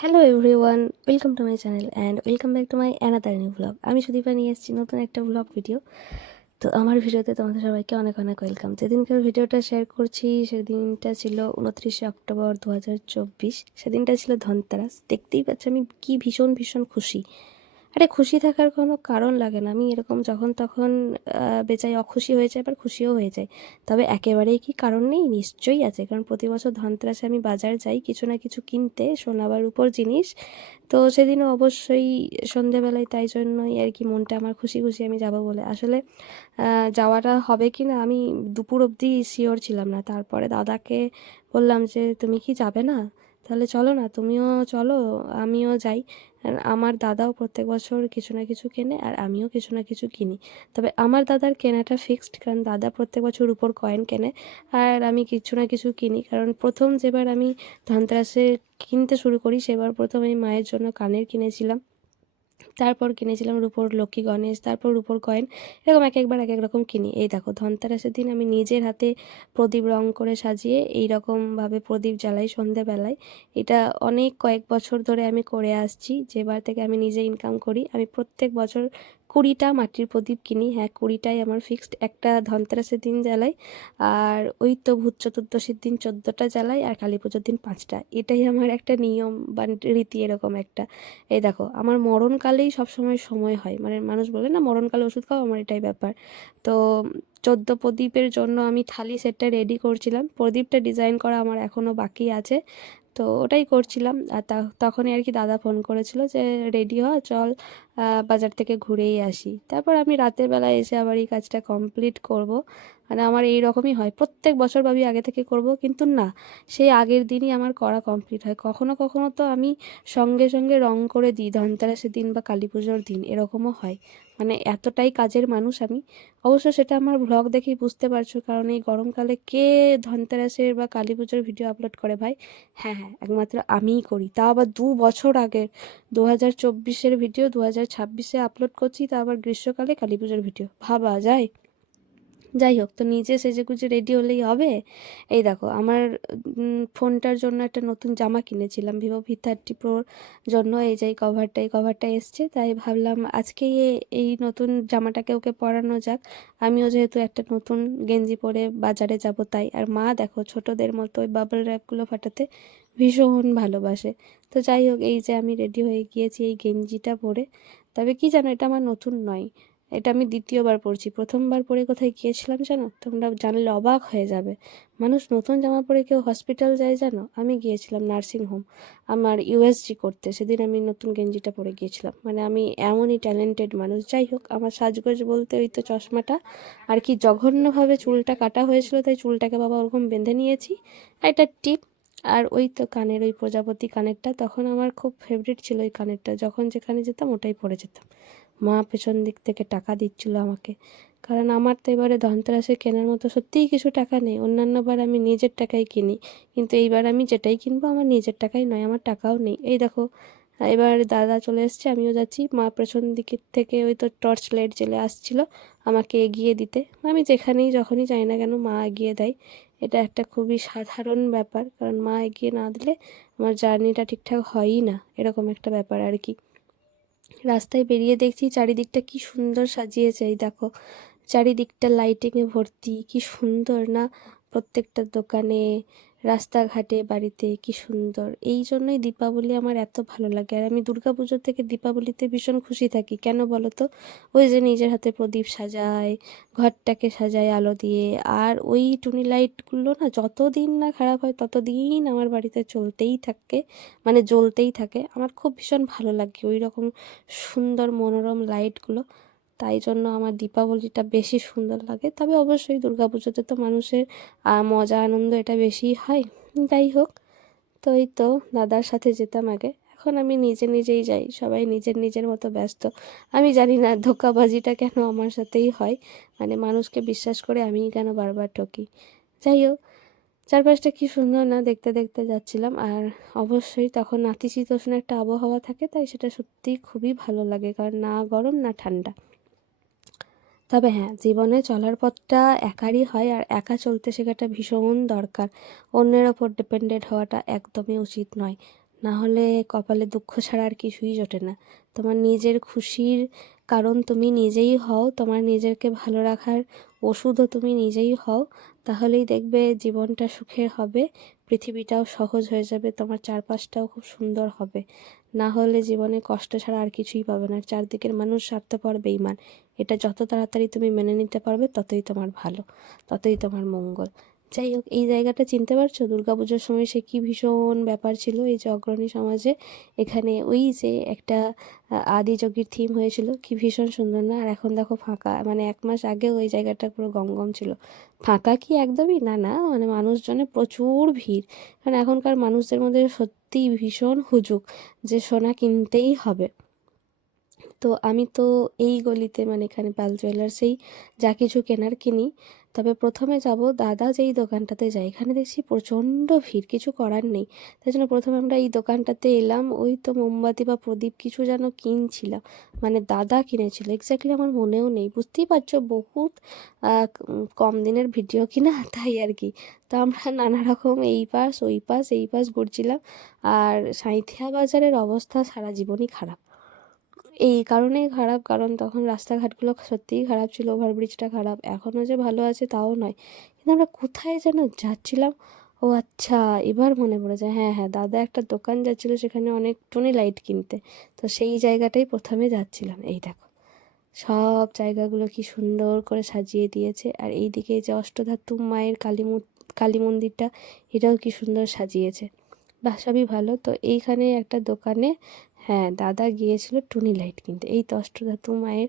Hello everyone, welcome to my channel and welcome back to my another new blog. আমি সুদীপা নিয়ে এসেছি নতুন একটা ব্লগ ভিডিও। তো আমার ভিডিওতে তোমাদের সবাইকে অনেক অনেক ওয়েলকাম। যেদিনকার ভিডিওটা শেয়ার করছি সেদিনটা ছিল 29শে অক্টোবর 2024। সেদিনটা ছিল ধনতেরাস। দেখতেই পাচ্ছি আমি কি ভীষণ ভীষণ খুশি। আরে খুশি থাকার কোনো কারণ লাগে না, আমি এরকম যখন তখন বেচাই অখুশি হয়ে যায়, আবার খুশিও হয়ে যায়। তবে একেবারেই কি কারণ নেই? নিশ্চয়ই আছে, কারণ প্রতি বছর ধনতেরাসে আমি বাজার যাই কিছু না কিছু কিনতে, সোনাবার উপর জিনিস। তো সেদিনও অবশ্যই সন্ধেবেলায়, তাই জন্যই আর কি মনটা আমার খুশি খুশি আমি যাব বলে। আসলে যাওয়াটা হবে কি না আমি দুপুর অবধি শিওর ছিলাম না। তারপরে দাদাকে বললাম যে তুমি কি যাবে না? তাহলে চলো না, তুমিও চলো, আমিও যাই। আর আমার দাদাও প্রত্যেক বছর কিছু না কিছু কেনে আর আমিও কিছু না কিছু কিনি। তবে আমার দাদার কেনাটা ফিক্সড, কারণ দাদা প্রত্যেক বছর রূপোর কয়েন কেনে আর আমি কিছু না কিছু কিনি। কারণ প্রথম যেবার আমি ধনতেরাসে কিনতে শুরু করি সেবার প্রথম আমি মায়ের জন্য কানের কিনেছিলাম, তারপর কিনেছিলাম রূপোর লক্ষ্মী গণেশ, তারপর রূপোর কয়েন। এরকম এক একবার এক এক রকম কিনি। এই দেখো ধনতেরাসের দিন আমি নিজের হাতে প্রদীপ রং করে সাজিয়ে এই রকমভাবে প্রদীপ জ্বালাই সন্ধেবেলায়। এটা অনেক কয়েক বছর ধরে আমি করে আসছি। যেবার থেকে আমি নিজে ইনকাম করি আমি প্রত্যেক বছর 20টা মাটির প্রদীপ কিনি। হ্যাঁ, 20টাই আমার ফিক্সড। একটা ধনতেরাসের দিন জ্বালাই, আর ওই তো ভূত চতুর্দশীর দিন 14টা জ্বালাই, আর কালী পুজোর দিন 5টা। এটাই আমার একটা নিয়ম বা রীতি, এরকম একটা। এই দেখো আমার মরণকালেই সবসময় সময় হয়, মানে মানুষ বলে না মরণকালে ওষুধ খাও, আমার এটাই ব্যাপার। তো 14 প্রদীপের জন্য আমি থালি সেটটা রেডি করছিলাম। প্রদীপটা ডিজাইন করা আমার এখনও বাকি আছে, তো ওটাই করছিলাম। আর তখনই আর কি দাদা ফোন করেছিল যে রেডি হ, চল বাজার থেকে ঘুরেই আসি। তারপর আমি রাতের বেলায় এসে আবার এই কাজটা কমপ্লিট করব। মানে আমার এই রকমই হয়, প্রত্যেক বছর ভাবি আগে থেকে করব, কিন্তু না, সেই আগের দিনই আমার করা কমপ্লিট হয়। কখনো কখনো তো আমি সঙ্গে সঙ্গে রং করে দিই ধনতেরাসের দিন বা কালী পুজোর দিন, এরকমও হয়। মানে এতটাই কাজের মানুষ আমি। অবশ্য সেটা আমার ভ্লগ দেখেই বুঝতে পারছো, কারণ এই গরমকালে কে ধনতেরাসের বা কালী পুজোর ভিডিও আপলোড করে ভাই? হ্যাঁ হ্যাঁ, একমাত্র আমিই করি, তা আবার 2 বছর আগের 2024-এর ভিডিও 2026-এ আপলোড করছি, তা আবার গ্রীষ্মকালে কালী পুজোর ভিডিও, ভাবা যায়? যাই হোক, তো নিজে সেজেগুজে রেডি হলেই হবে। এই দেখো আমার ফোনটার জন্য একটা নতুন জামা কিনেছিলাম, ভিভো V30 Proর জন্য। এই যে এই কভারটা এসছে, তাই ভাবলাম আজকেই এই নতুন জামাটাকে ওকে পরানো যাক। আমিও যেহেতু একটা নতুন গেঞ্জি পরে বাজারে যাব তাই। আর মা দেখো ছোটদের মতো ওই বাবল র্যাপগুলো ফাটাতে ভীষণ ভালোবাসে। তো যাই হোক, এই যে আমি রেডি হয়ে গিয়েছি এই গেঞ্জিটা পরে। তবে কি জানো, এটা আমার নতুন নয়, এটা আমি দ্বিতীয়বার পরছি। প্রথমবার পরে কোথায় গিয়েছিলাম জানো? তোমরা জানলে অবাক হয়ে যাবে। মানুষ নতুন জামা পরে কেউ হসপিটাল যায় জানো? আমি গিয়েছিলাম নার্সিং হোম আমার ইউএসজি করতে। সেদিন আমি নতুন গেঞ্জিটা পরে গিয়েছিলাম। মানে আমি এমনই ট্যালেন্টেড মানুষ। যাই হোক, আমার সাজগোজ বলতে ওই তো চশমাটা আর কি, জঘন্যভাবে চুলটা কাটা হয়েছিল তাই চুলটাকে বাবা ওরকম বেঁধে নিয়েছি, একটা টিপ। আর ওই তো কানের ওই প্রজাপতি কানেরটা, তখন আমার খুব ফেভারিট ছিল ওই কানেরটা, যখন যেখানে যেতাম ওটাই পরে যেতাম। মা পেছন দিক থেকে টাকা দিচ্ছিল আমাকে, কারণ আমার তো এবারে ধনতেরাসে কেনার মতো সত্যিই কিছু টাকা নেই। অন্যান্যবার আমি নিজের টাকায় কিনি, কিন্তু এইবার আমি যেটাই কিনবো আমার নিজের টাকাই নয়, আমার টাকাও নেই। এই দেখো এবার দাদা চলে এসছে, আমিও যাচ্ছি। মা পেছন দিকের থেকে ওই তো টর্চ লাইট জ্বেলে আসছিল আমাকে এগিয়ে দিতে। আমি যেখানেই যখনই যাই না কেন মা এগিয়ে দেয়। এটা একটা খুবই সাধারণ ব্যাপার, কারণ মা এগিয়ে না দিলে আমার জার্নিটা ঠিকঠাক হয়ই না, এরকম একটা ব্যাপার আর কি। রাস্তায় বেরিয়ে দেখছি চারিদিকটা কি সুন্দর সাজিয়েছে। এই দেখো চারিদিকটা লাইটিংয়ে ভর্তি, কি সুন্দর না? প্রত্যেকটা দোকানে, রাস্তাঘাটে, বাড়িতে কি সুন্দর। এই জন্যই দীপাবলি আমার এত ভালো লাগে। আর আমি দুর্গাপুজোর থেকে দীপাবলিতে ভীষণ খুশি থাকি, কেন বলো তো? ওই যে নিজের হাতে প্রদীপ সাজাই, ঘরটাকে সাজাই আলো দিয়ে, আর ওই টুনি লাইটগুলো না যতদিন না খারাপ হয় ততদিন আমার বাড়িতে চলতেই থাকে, মানে জ্বলতেই থাকে। আমার খুব ভীষণ ভালো লাগে ওই রকম সুন্দর মনোরম লাইটগুলো। তাই জন্য আমার দীপাবলিটা বেশি সুন্দর লাগে। তবে অবশ্যই দুর্গাপুজোতে তো মানুষের মজা আনন্দ এটা বেশিই হয়। যাই হোক, তো এই তো দাদার সাথে যেতাম আগে, এখন আমি নিজে নিজেই যাই। সবাই নিজের নিজের মতো ব্যস্ত। আমি জানি না ধোঁকাবাজিটা কেন আমার সাথেই হয়, মানে মানুষকে বিশ্বাস করে আমিই কেন বারবার ঠকি। যাই হোক, চারপাশটা কি সুন্দর না, দেখতে দেখতে যাচ্ছিলাম। আর অবশ্যই তখন নাতিশীতোষ্ণ একটা আবহাওয়া থাকে, তাই সেটা সত্যিই খুবই ভালো লাগে, কারণ না গরম না ঠান্ডা। তবে হ্যাঁ, জীবনে চলার পথটা একারই হয়, আর একা চলতে শেখাটা ভীষণ দরকার। অন্যের ওপর ডিপেন্ডেন্ট হওয়াটা একদমই উচিত নয়। না হলে কপালে দুঃখ ছাড়া আর কিছুই জোটে না। তোমার নিজের খুশির কারণ তুমি নিজেই হও, তোমার নিজেকে ভালো রাখার ওষুধও তুমি নিজেই হও, তাহলেই দেখবে জীবনটা সুখের হবে, পৃথিবীটাও সহজ হয়ে যাবে, তোমার চারপাশটাও খুব সুন্দর হবে। না হলে জীবনে কষ্ট ছাড়া আর কিছুই পাবে না। চারদিকের মানুষ স্বার্থপর, বেইমান। এটা যত তাড়াতাড়ি তুমি মেনে নিতে পারবে ততই তোমার ভালো, ততই তোমার মঙ্গল। যাই হোক, এই জায়গাটা চিনতে পারছো? দুর্গাপুজোর সময় সে কি ভীষণ ব্যাপার ছিল এই যে অগ্রণী সমাজে। এখানে ওই যে একটা আদিযোগীর থিম হয়েছিল, কি ভীষণ সুন্দর না? আর এখন দেখো ফাঁকা, মানে 1 মাস আগে ওই জায়গাটা পুরো গমগম ছিল। ফাঁকা কি একদমই না, না মানে মানুষজনে প্রচুর ভিড়, কারণ এখনকার মানুষদের মধ্যে সত্যিই ভীষণ হুজুক যে সোনা কিনতেই হবে। তো আমি তো এই গলিতে, মানে এখানে পাল জুয়েলার্সেই যা কিছু কেনার কিনি। তবে প্রথমে যাব দাদা যেই দোকানটাতে যায়, এখানে দেখছি প্রচণ্ড ভিড়, কিছু করার নেই। তাই জন্য প্রথমে আমরা এই দোকানটাতে এলাম। ওই তো মোমবাতি বা প্রদীপ কিছু যেন কিনছিলাম, মানে দাদা কিনেছিল, এক্স্যাক্টলি আমার মনেও নেই। বুঝতেই পারছো বহুত কম দিনের ভিডিও কিনা, তাই আর কি। তো আমরা নানা রকম এই পাশ ওই পাশ এই পাশ ঘুরছিলাম। আর সাঁইথিয়া বাজারের অবস্থা সারা জীবনই খারাপ। এই কারণেই খারাপ, কারণ তখন রাস্তাঘাটগুলো সত্যিই খারাপ ছিল, ওভারব্রিজটা খারাপ। এখনও যে ভালো আছে তাও নয়। কিন্তু আমরা কোথায় যেন যাচ্ছিলাম, ও আচ্ছা, এবার মনে পড়েছে, হ্যাঁ হ্যাঁ, দাদা একটা দোকান যাচ্ছিলো সেখানে অনেক টুনি লাইট কিনতে। তো সেই জায়গাটাই প্রথমে যাচ্ছিলাম। এই দেখো সব জায়গাগুলো কি সুন্দর করে সাজিয়ে দিয়েছে। আর এই দিকে যে অষ্টধাতু মায়ের কালী মন্দিরটা, এটাও কি সুন্দর সাজিয়েছে। বাহ, সবই ভালো। তো এইখানে একটা দোকানে, হ্যাঁ, দাদা গিয়েছিল টুনি লাইট কিনতে। এই তো অষ্টধাতু মায়ের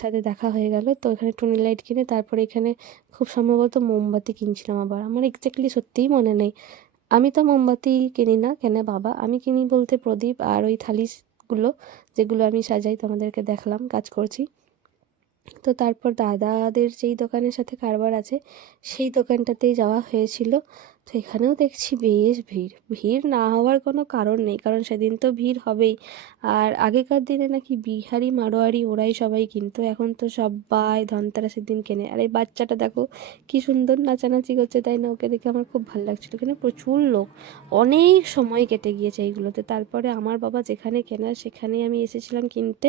সাথে দেখা হয়ে গেল। তো এখানে টুনি লাইট কিনে তারপরে এখানে খুব সম্ভবত মোমবাতি কিনছিলাম। আবার আমার এক্স্যাক্টলি সত্যিই মনে নেই। আমি তো মোমবাতি কিনি না, কেনে বাবা। আমি কিনি বলতে প্রদীপ আর ওই থালিগুলো, যেগুলো আমি সাজাই, তোমাদেরকে দেখলাম কাজ করছি। তো তারপর দাদাদের যেই দোকানের সাথে কারবার আছে সেই দোকানটাতেই যাওয়া হয়েছিল। তো এখানেও দেখছি বেশ ভিড়। ভিড় না হওয়ার কোনো কারণ নেই, কারণ সেদিন তো ভিড় হবেই। আর আগেকার দিনে নাকি বিহারি মারোয়ারি ওরাই সবাই কিনতো, এখন তো সবাই ধনতেরাসের দিন কেনে। আর এই বাচ্চাটা দেখো কি সুন্দর নাচানাচি করছে, তাই না? ওকে দেখে আমার খুব ভালো লাগছিলো। এখানে প্রচুর লোক, অনেক সময় কেটে গিয়েছে এইগুলোতে। তারপরে আমার বাবা যেখানে কেনার সেখানেই আমি এসেছিলাম কিনতে।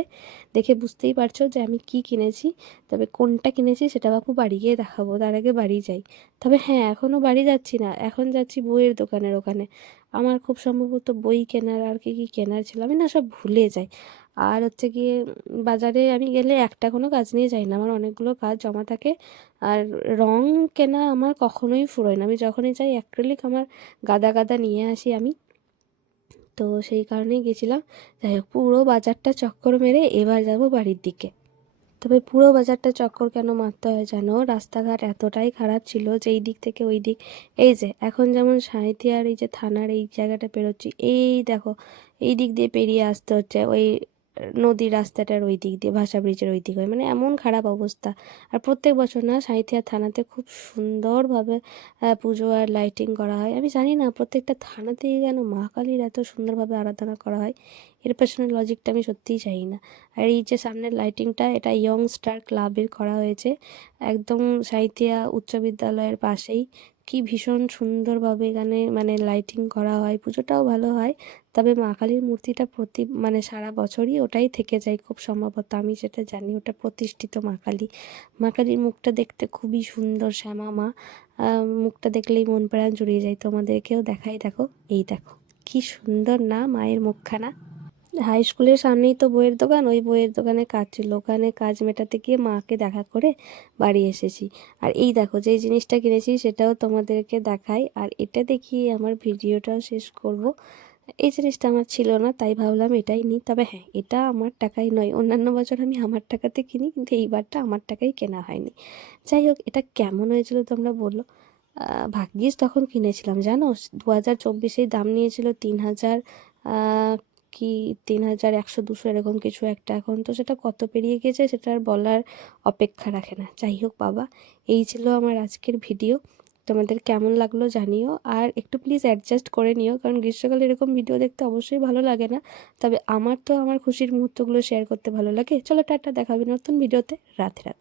দেখে বুঝতেই পারছো যে আমি কি কিনেছি। তবে কোনটা কিনেছি সেটা বাপু বাড়ি গিয়ে দেখাবো, তার আগে বাড়ি যাই। তবে হ্যাঁ, এখনও বাড়ি যাচ্ছি না, এখন যাচ্ছি বইয়ের দোকানের ওখানে। আমার খুব সম্ভবত বই কেনার আর কি কি কেনার ছিল, আমি না সব ভুলে যাই। আর হচ্ছে গিয়ে বাজারে আমি গেলে একটা কোনো কাজ নিয়ে যাই না, আমার অনেকগুলো কাজ জমা থাকে। আর রং কেনা আমার কখনোই ফুরোয় না, আমি যখনই যাই অ্যাক্রিলিক আমার গাদা গাদা নিয়ে আসি আমি। তো সেই কারণেই গেছিলাম। যাই হোক, পুরো বাজারটা চক্কর মেরে এবার যাব বাড়ির দিকে। তবে পুরো বাজারটা চক্কর কেন মারতে হয় জানো? রাস্তাঘাট এতটাই খারাপ ছিল যে এই দিক থেকে ওই দিক, এই যে এখন যেমন সাঁইথিয়ার এই যে থানার এই জায়গাটা পেরোচ্ছি, এই দেখো এই দিক দিয়ে পেরিয়ে আসতে হচ্ছে ওই নদীর রাস্তাটার ওই দিক দিয়ে, ভাষা ব্রিজের ওই দিক হয়ে, মানে এমন খারাপ অবস্থা। আর প্রত্যেক বছর না সাঁইথিয়া থানাতে খুব সুন্দরভাবে পুজো আর লাইটিং করা হয়। আমি জানি না প্রত্যেকটা থানাতেই কেন মা কালীর এত সুন্দরভাবে আরাধনা করা হয়, এর পেছনের লজিকটা আমি সত্যিই জানি না। আর এই যে সামনের লাইটিংটা, এটা ইয়ং স্টার ক্লাবের করা হয়েছে, একদম সাঁইথিয়া উচ্চ বিদ্যালয়ের পাশেই। কি ভীষণ সুন্দরভাবে এখানে মানে লাইটিং করা হয়, পুজোটাও ভালো হয়। তবে মা কালীর মূর্তিটা মানে সারা বছরই ওটাই থেকে যায় খুব সম্ভবত, আমি যেটা জানি ওটা প্রতিষ্ঠিত মা কালী। মা কালীর মুখটা দেখতে খুবই সুন্দর, শ্যামা মা। মুখটা দেখলেই মন প্রাণ জুড়িয়ে যায়। তোমাদেরকেও দেখাই, দেখো এই দেখো কি সুন্দর না মায়ের মুখখানা। হাই স্কুলের সামনেই তো বইয়ের দোকান, ওই বইয়ের দোকানে কাজ ছিল, ওখানে কাজ মেটাতে গিয়ে মাকে দেখা করে বাড়ি এসেছি। আর এই দেখো যেই জিনিসটা কিনেছি সেটাও তোমাদেরকে দেখাই, আর এটা দেখিয়ে আমার ভিডিওটাও শেষ করব। এই জিনিসটা আমার ছিল না, তাই ভাবলাম এটাই নিই। তবে হ্যাঁ, এটা আমার টাকাই নয়, অন্যান্য বছর আমি আমার টাকাতে কিনি, কিন্তু এইবারটা আমার টাকাই কেনা হয়নি। যাই হোক, এটা কেমন হয়েছিল তোমরা বললো। ভাগ্যিস তখন কিনেছিলাম জানো, 2024-এই দাম নিয়েছিল 3,000, কি 3,100 200 এরকম কিছু একটা। এখন তো সেটা কত পেরিয়ে গেছে সেটা আর বলার অপেক্ষা রাখে না। যাই হোক বাবা, এই ছিল আমার আজকের ভিডিও। তোমাদের কেমন লাগলো জানিও, আর একটু প্লিজ অ্যাডজাস্ট করে নিও, কারণ গ্রীষ্মকালে এরকম ভিডিও দেখতে অবশ্যই ভালো লাগে না। তবে আমার তো আমার খুশির মুহূর্তগুলো শেয়ার করতে ভালো লাগে। চলো টাটা, দেখা হবে নতুন ভিডিওতে। রাতে রাতে।